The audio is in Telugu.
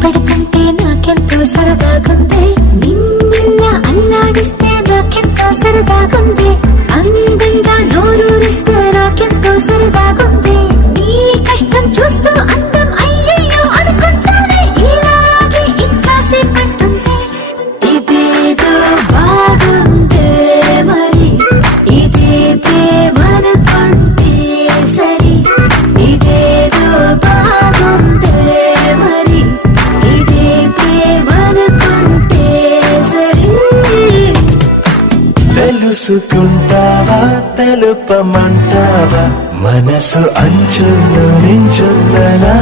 పెడుతుంటే నాకెంతో సరదాగుంది, నిన్న అల్లాడిస్తే నాకెంతో సరదాగుంది, అందంగా నోరూరిస్తే నాకెంతో సరదాగుంది, నీ కష్టం చూస్తూ అందం అయ్యయ్యో అనుకుంటానే ఇలాగే ఇంకాసేపట్టుంది. ఇదేదో బాగుందే మరి, ఇదే ప్రేమనుకుంటే సరి, ఇదేదో బాగుందే మరి, ఇదే ప్రేమనుకుంటే సరి. తెలుసుకుంటావా తెలుపమంటావా మనసు అంచుల్లో నించున్న నా